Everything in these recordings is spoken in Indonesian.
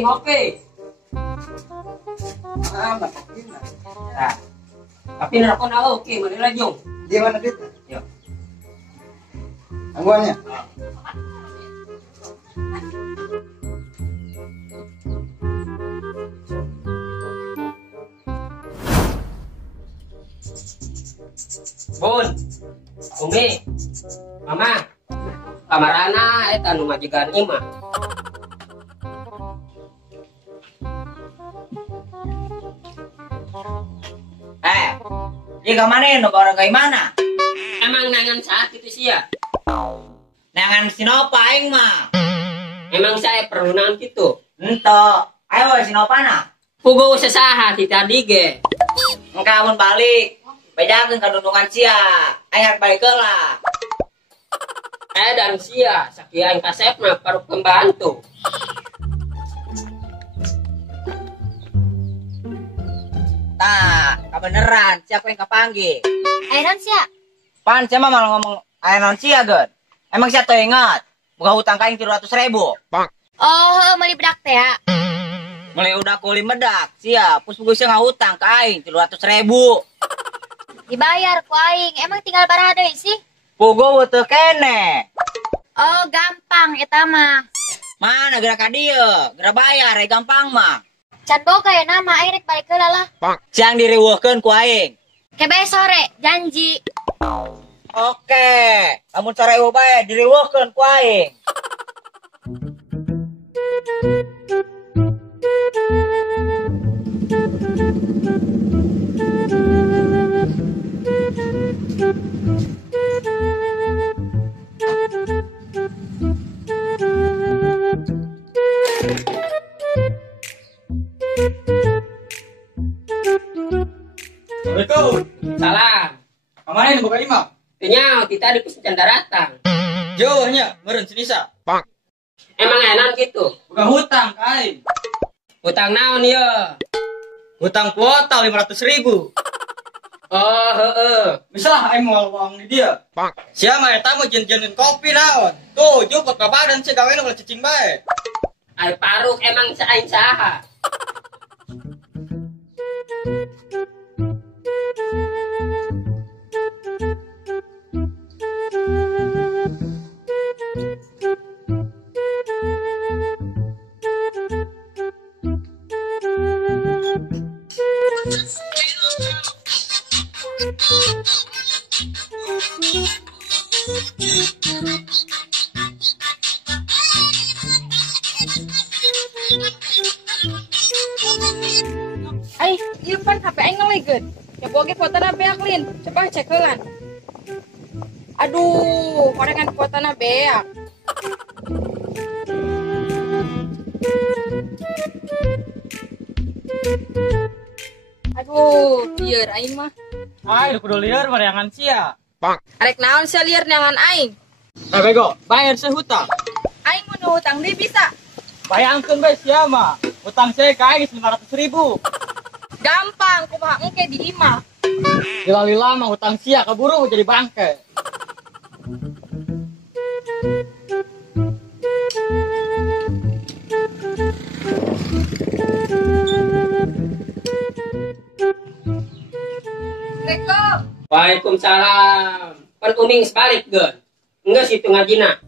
ngopi. Ah, Bapak Pina. Nah, tapi nerapon na oke, Manila Jong. Di mana dito? Yo. Angguannya? Bun, Umi, Mama, kamarana eta nu majikan ima. Di kemana no orang kayak mana? Emang nangan sakit sia. Nangan sinopa aing mah. Emang saya perlu nangan gitu. Ento, ayo sinopa na. Pugo sasaha ti tadi ge. Engkamun balik. Bedakeun kadundungan sia. Aing harus balik heula. Dan sia sakian kasep mah paru pembantu. Tah, kebeneran siapa yang kepanggil? Airan sia. Pan siapa malah ngomong ayeuna sia geun. Emang sia teu ingat? Buka hutang kaing 300.000. Oh, meuli bedak teh ya. Mulai udah kuli medak, sia pus pugu sia ngahutang kaing 300.000. Dibayar ku aing. Emang tinggal baraha deui sih? Pugu teu kene. Oh, gampang eta mah. Mana gerak ka dieu? Gerak bayar gampang mah. Can boga ya nama aing rek balik heula lah. Siang diriweuhkeun ku aing. Kebe sore, janji. Oke, lamun sore eueuh bae diriweuhkeun ku aing. Assalamualaikum. Salam. Kemana ini buka imam? Nya kita di pesan datang. Jauhnya, meren sinisa. Emang enak gitu. Buka hutang kain. Utang naon ya? Hutang kuota 500.000. Oh, heeh. Misal aing mau uang di dia. Siapa eta mau jen-jenin kopi naon? Tuh, jupuk ka badan sih gawean ulah cicing bae. Ai paruk emang sain saha. Ay, ieu pan HP aing ngalegeun. Ya boge fotona beak lin. Coba cek heulan. Aduh, korengan fotona beak. Aduh, lieur aing mah. Ai, kudu lieur mareangan sia. Arek naon sia lieur neangan aing? Bego, bayar sehutang. Aing mun hutang deui bisa. Bayangkeun bae sia mah. Hutang saya ka aing 500.000. Gampang, kumaha engke di imah. Dilali lama hutang sia kaburu jadi bangke. Assalamualaikum. Waalaikumsalam. Pan uming sebalik gen. Enggak situ ngajina.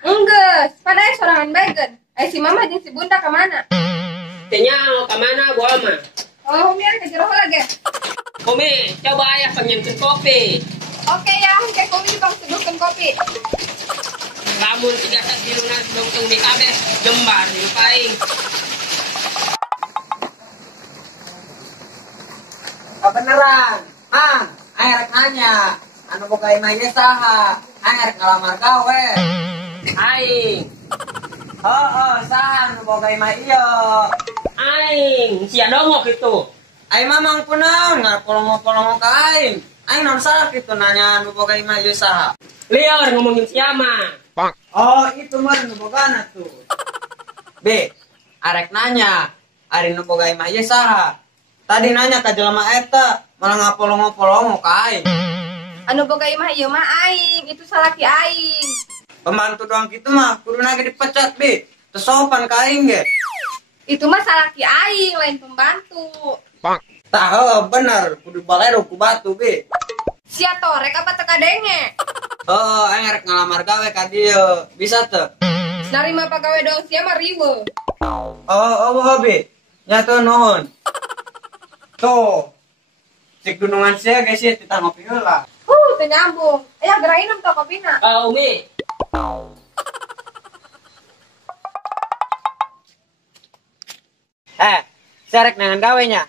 Enggeus, padahal sorangan bae geun. Si mama jeung si bunda kemana? Tanya ke mana gua mah? Oh, Umi ke jero lagi. Umi, coba ayah pengen kopi. Oke ya, kayak Umi bang seduhkeun kopi. Lamun 3 saat di lunas dongtong di kabeh jembar di paing. Kebeneran, Mang, aing rek nanya, anu boga imah ieu saha? Aing rek ngalamar gawe. Aing, Heuh, saha anu boga imah ieu? aing, sia dongok itu. Aing mah mang punang, ngapolong-polong ka aing. Aing naon salah kitu nanya anu boga imah ieu saha? Liar ngomongin siapa? Oh, itu mah anu bogana tuh. B, arek nanya, ari nu boga imah ieu saha? Tadi nanya ka jelema eta, malah ngapolong-polong ka aing. Anu boga imah ieu mah aing, itu salaki aing. Pembantu doang gitu mah, kudu nage dipecat, Bi. Tersopan kain ge. Itu mah salah ki aing, lain pembantu. Tahu bener, kudu balero ku batu be. Sia torek apa teka denge? Oh, aing rek ngalamar gawe ka dieu. Bisa teu? Narima pagawe dong sia mah riwe. Oh, be. Nyata nuhun. Tuh. Cek gunungan sia geus ieu titah ngopi heula. Teu nyambung. Aya gerain teu kopina. Umi. Sarek nangan gawe nya.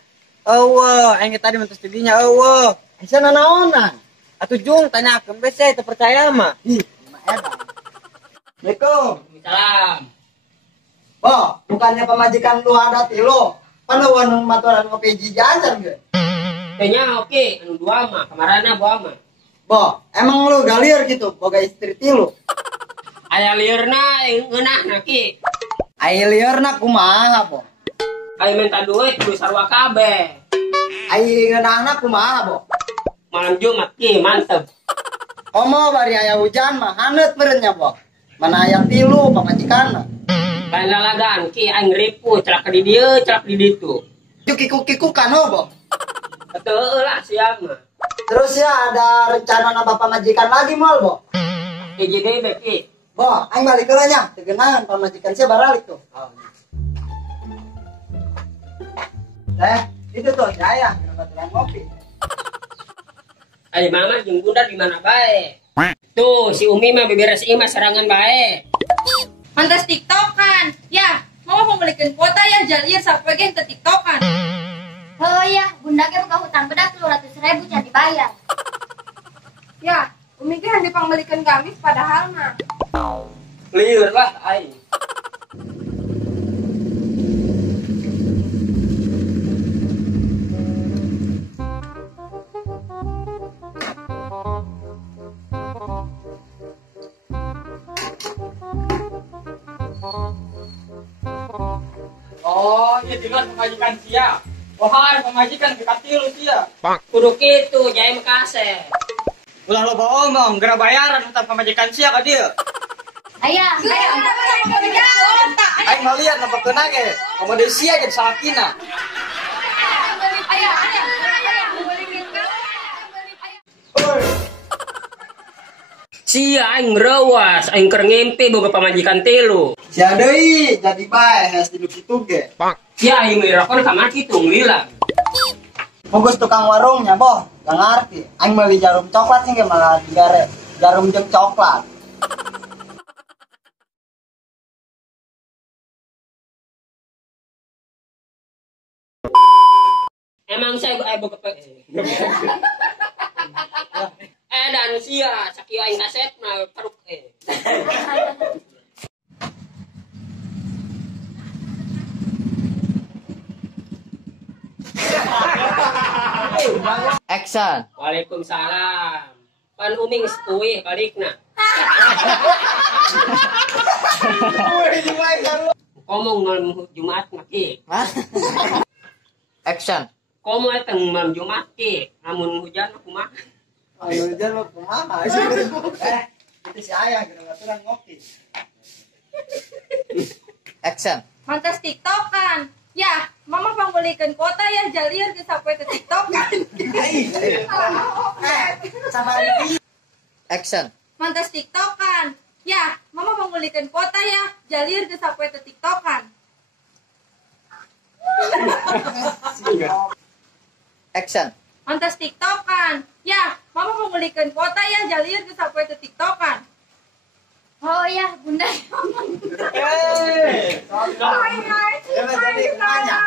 Aing tadi mentus tidinya Asa nanaonan? Atuh jung tanyakeun be saya teu percaya mah. Assalamualaikum. Salam. Boh, bukannya pemajikan lu ada tilu. Panuan maturan ngopi jijajan ge. Kayaknya oke, anu dua mah, kamarana dua mah. Boh, emang lu galir gitu, boga istri tilu. Aya liurna ngeunahna ki. Ai liurna kumaha, Boh? Aya minta duit kudu sarua kabeh. Ai ngeunahna kumaha, Boh? Malam Jumat ki mantep. Komo bari aya hujan mah haneut meureunnya, Boh. Mana aya tilu pamajikanna. Lain lalagan ki aing ripu celaka di dieu, celaka di ditu. Kiku kan, Boh. Teu lah sia mah. Terus ya ada rencana na bapak majikan lagi mal, Boh. Hiji deui be ki. Boh, aing balik heula nya. Teu geunahan pamajikan sia baralik tuh. Itu tuh saya baturan ngopi. Aya mama jeung bunda di mana bae. Tuh si Umi mah beberes ieu mah serangan bae. Mantas tiktokan. Ya, mau pembelikan kuota ya jalir sampai gen ke tiktokan. Oh iya, bunda ge boga hutang bedak 200.000 can dibayar. Ya, Umi ge hanya pembelikan gamis padahal mah. Liur lah aing. Oh, iya jelas pemajikan sia. Wahai pemajikan kita tilu sia. Kudu kitu jaya makase. Ulah loba omong, geura bayaran hutang pamajikan sia ka dieu. Aya, Aing malihat nampakeun ge. Komode sia jadi salakina. Sia aing reuas, aing keur ngimpi boga pamajikan tilu. Sia deui jadi bae heas tilu kitu ge. Sia aing mirakon ka mati tung lila. Fokus tukang warungnya, Boh. Gak ngerti. Aing beli jarum coklat sih malah digare. Jarum jeung coklat. Emang saya boga dan sia sakieu aing kaset mah paruk Action. Waalaikumsalam. Pan Umi geus euih balikna. Ngomong malam Jumat mah ki. Action. Komo eta malam Jumat ki, namun hujan mah kumaha? Ayo hujan mah kumaha? Itu si ayah gara baturan ngopi. Action. Mantas tiktokan. Ya, mama pembelikan kuota ya jalir ke sampai ke tiktokan. Sabar iki. Action. Mantas tiktokan. Ya, mama pembelikan kuota ya jalir ke sampai ke tiktokan. Action. Mantas tiktokan. Ya, mama pembelikan kuota ya jalir ke sampai ke tiktokan. Oh iya, bunda. Jadi nanya.